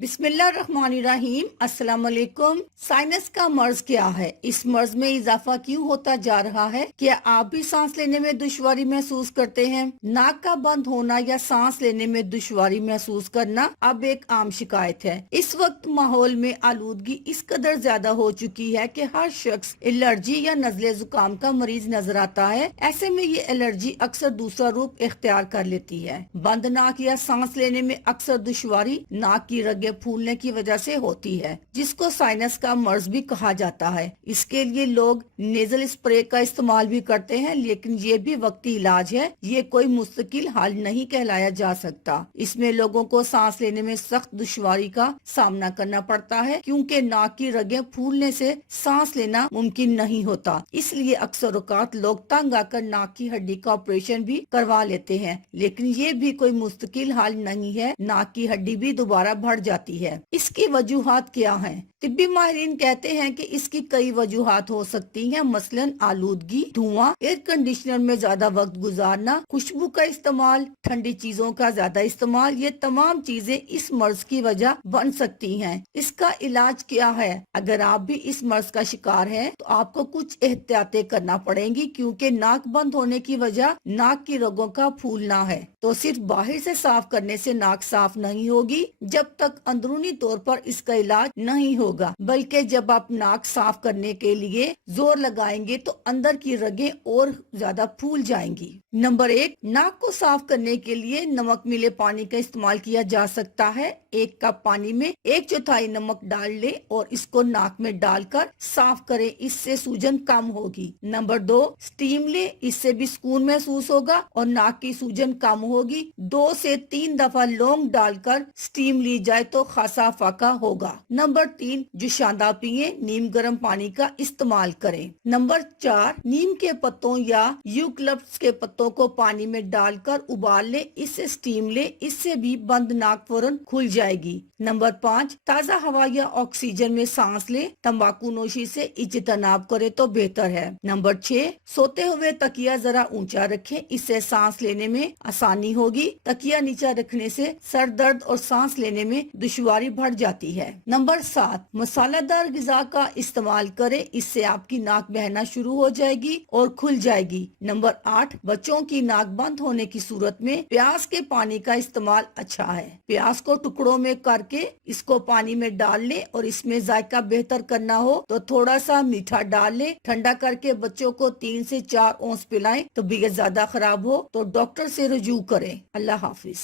बिस्मिल्लाहिर्रहमानिर्रहीम। अस्सलाम वालेकुम। साइनस का मर्ज क्या है? इस मर्ज में इजाफा क्यों होता जा रहा है? क्या आप भी सांस लेने में दुश्वारी महसूस करते हैं? नाक का बंद होना या सांस लेने में दुश्वारी महसूस करना अब एक आम शिकायत है। इस वक्त माहौल में आलूदगी इस कदर ज्यादा हो चुकी है कि हर शख्स एलर्जी या नजले जुकाम का मरीज नजर आता है। ऐसे में ये एलर्जी अक्सर दूसरा रूप इख्तियार कर लेती है। बंद नाक या सांस लेने में अक्सर दुश्वारी नाक की रगें फूलने की वजह से होती है, जिसको साइनस का मर्ज भी कहा जाता है। इसके लिए लोग नेजल स्प्रे का इस्तेमाल भी करते हैं, लेकिन ये भी वक्ती इलाज है। ये कोई मुस्तकिल हल नहीं कहलाया जा सकता। इसमें लोगों को सांस लेने में सख्त दुश्वारी का सामना करना पड़ता है, क्योंकि नाक की रगें फूलने से सांस लेना मुमकिन नहीं होता। इसलिए अक्सर औकात लोग तंग आकर नाक की हड्डी का ऑपरेशन भी करवा लेते हैं, लेकिन ये भी कोई मुस्तकिल हल नहीं है। नाक की हड्डी भी दोबारा बढ़ जाती है। इसकी वजूहात क्या हैं? तिब्बी माहिरीन कहते हैं कि इसकी कई वजूहात हो सकती हैं, मसलन आलूदगी, धुआं, एयर कंडीशनर में ज्यादा वक्त गुजारना, खुशबू का इस्तेमाल, ठंडी चीजों का ज्यादा इस्तेमाल। ये तमाम चीजें इस मर्ज की वजह बन सकती हैं। इसका इलाज क्या है? अगर आप भी इस मर्ज का शिकार हैं, तो आपको कुछ एहतियातें करना पड़ेंगी, क्योंकि नाक बंद होने की वजह नाक की रगों का फूलना है। तो सिर्फ बाहर से साफ करने से नाक साफ नहीं होगी जब तक अंदरूनी तौर पर इसका इलाज नहीं होगा, बल्कि जब आप नाक साफ करने के लिए जोर लगाएंगे तो अंदर की रगें और ज्यादा फूल जाएंगी। नंबर 1, नाक को साफ करने के लिए नमक मिले पानी का इस्तेमाल किया जा सकता है। 1 कप पानी में 1/4 नमक डाल ले और इसको नाक में डालकर साफ करें, इससे सूजन कम होगी। नंबर 2, स्टीम ले, इससे भी सुकून महसूस होगा और नाक की सूजन कम होगी। 2 से 3 दफा लौंग डालकर स्टीम ली जाए तो खासा फाका होगा। नंबर 3, जुशांदा पिए, नीम गर्म पानी का इस्तेमाल करें। नंबर 4, नीम के पत्तों या यूकलिप्टस के पत्तों को पानी में डालकर उबाल ले, इससे स्टीम ले, इससे भी बंद नाक फौरन खुल जाएगी। नंबर 5, ताज़ा हवा या ऑक्सीजन में सांस ले, तंबाकू नोशी से इज्तनाब करे तो बेहतर है। नंबर 6, सोते हुए तकिया जरा ऊंचा रखें, इससे सांस लेने में आसानी होगी। तकिया नीचा रखने से सर दर्द और सांस लेने में दुश्वारी बढ़ जाती है। नंबर 7, मसालेदार ग़िज़ा का इस्तेमाल करें, इससे आपकी नाक बहना शुरू हो जाएगी और खुल जाएगी। नंबर 8, बच्चों की नाक बंद होने की सूरत में प्याज के पानी का इस्तेमाल अच्छा है। प्याज को टुकड़ों में करके इसको पानी में डाल ले और इसमें जायका बेहतर करना हो तो थोड़ा सा मीठा डाल ले। ठंडा करके बच्चों को 3 से 4 औंस पिलाएं। तो तबीयत ज्यादा खराब हो तो डॉक्टर से रुजू करें। अल्लाह हाफिज।